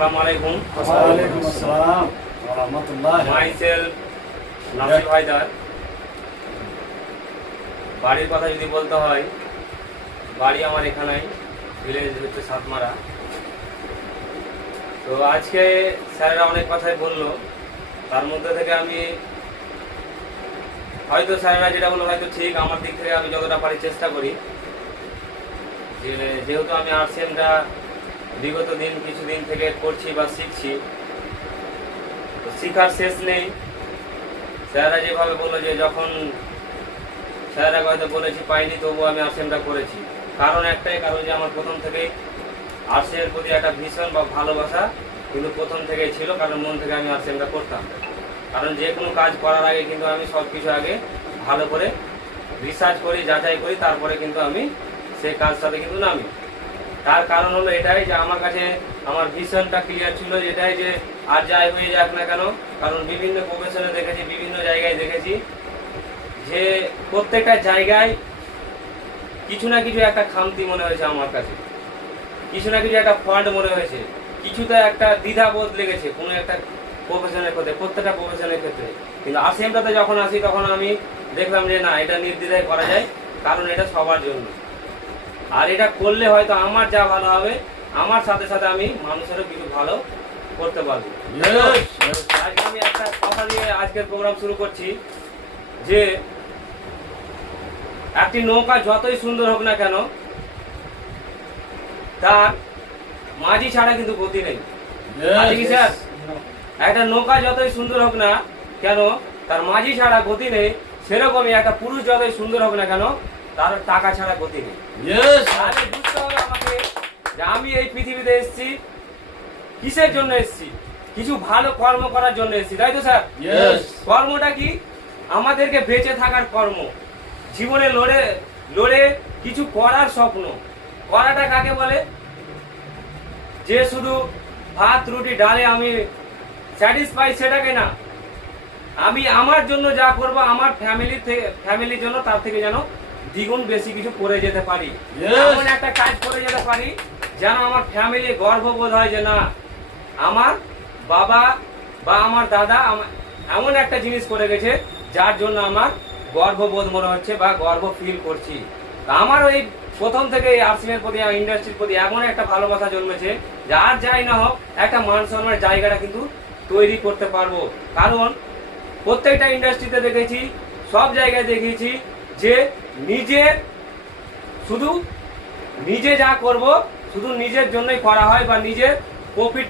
Assalamualaikum. Waalaikumsalam warahmatullahi. Myself Nasir Haider. বাড়ির কথা যদি বলতে হয়, বাড়ি আমার এখানেই, ভিলেজ হচ্ছে সাতমারা। তো আজকে স্যারেরা অনেক কথাই বললো, তার মধ্যে থেকে আমি হয়তো স্যারেরা যেটা বললো হয়তো ঠিক, আমার দিক থেকে আমি যতটা পারি চেষ্টা করি। যেহেতু আমি আরসিএমটা বিগত কিছুদিন থেকে করছি বা শিখছি, তো শিখার শেষ নেই। স্যারেরা যেভাবে বললো যে যখন স্যারেরা হয়তো বলেছি পাইনি, তবুও আমি আরসিএমটা করেছি। কারণ একটাই কারণ যে আমার প্রথম থেকেই আরসিএমের প্রতি একটা ভীষণ বা ভালোবাসা কিন্তু প্রথম থেকেই ছিল, কারণ মন থেকে আমি আরসিএমটা করতাম। কারণ যে কোনো কাজ করার আগে কিন্তু আমি সব কিছু আগে ভালো করে রিসার্চ করি, যাচাই করি, তারপরে কিন্তু আমি সেই কাজটাতে কিন্তু নামি। তার কারণ হলো এটাই যে আমার কাছে আমার ভিশনটা ক্লিয়ার ছিল, এটাই যে আর যাই হয়ে যাক না কেন, কারণ বিভিন্ন প্রফেশনে দেখেছি, বিভিন্ন জায়গায় দেখেছি যে প্রত্যেকটা জায়গায় কিছু না কিছু একটা খামতি মনে হয়েছে আমার কাছে, কিছু না কিছু একটা ফল্ট মনে হয়েছে, কিছুতে একটা দ্বিধাবোধ লেগেছে কোনো একটা প্রফেশনের ক্ষেত্রে, প্রত্যেকটা প্রফেশনের ক্ষেত্রে। কিন্তু আরসিএমটাতে যখন আসি তখন আমি দেখলাম যে না, এটা নির্দ্বিধায় করা যায়, কারণ এটা সবার জন্য। আর এটা করলে হয়তো আমার যা ভালো হবে, আমার সাথে সাথে আমি মানুষেরও কিছু ভালো করতে পারবো। আজকে আমি একটা কথা দিয়ে আজকের প্রোগ্রাম শুরু করছি যে একটি নৌকা যতই সুন্দর হোক না কেন, তার মাঝি ছাড়া কিন্তু গতি নেই। আছে কি স্যার? একটা নৌকা যতই সুন্দর হোক না কেন, তার মাঝি ছাড়া গতি নেই। সেরকমই একটা পুরুষ যতই সুন্দর হোক না কেন, তার টাকা ছাড়া গতি নেই। তাহলে বুঝতে হবে আমাকে যে আমি এই পৃথিবীতে এসেছি কিসের জন্য এসেছি? কিছু ভালো কর্ম করার জন্য এসেছি, তাই তো স্যার? কর্মটা কি? আমাদেরকে বেঁচে থাকার কর্ম, জীবনে লড়ে লড়ে কিছু করার স্বপ্ন। করাটা কাকে বলে? যে শুধু ভাত রুটি ডালে আমি স্যাটিসফাই, সেটাকে না। আমি আমার জন্য যা করব, আমার ফ্যামিলির জন্য তার থেকে যেন দ্বিগুণ বেশি কিছু করে যেতে পারি, এমন একটা কাজ করে যেতে পারি যেন আমার ফ্যামিলি গর্ববোধ হয় যে না, আমার বাবা বা আমার দাদা এমন একটা জিনিস করে গেছে যার জন্য আমার গর্ববোধ মনে হচ্ছে বা গর্ব ফিল করছি। আমার ওই প্রথম থেকে এই আরসিএমের প্রতি, ইন্ডাস্ট্রির প্রতি এমন একটা ভালোবাসা জন্মেছে যে আর যাই না হোক একটা মান সম্মানের জায়গাটা কিন্তু তৈরি করতে পারবো। কারণ প্রত্যেকটা ইন্ডাস্ট্রিতে দেখেছি, সব জায়গায় দেখেছি যে শুধু নিজে যা করব শুধু নিজের জন্যই করা হয় বা নিজের প্রফিট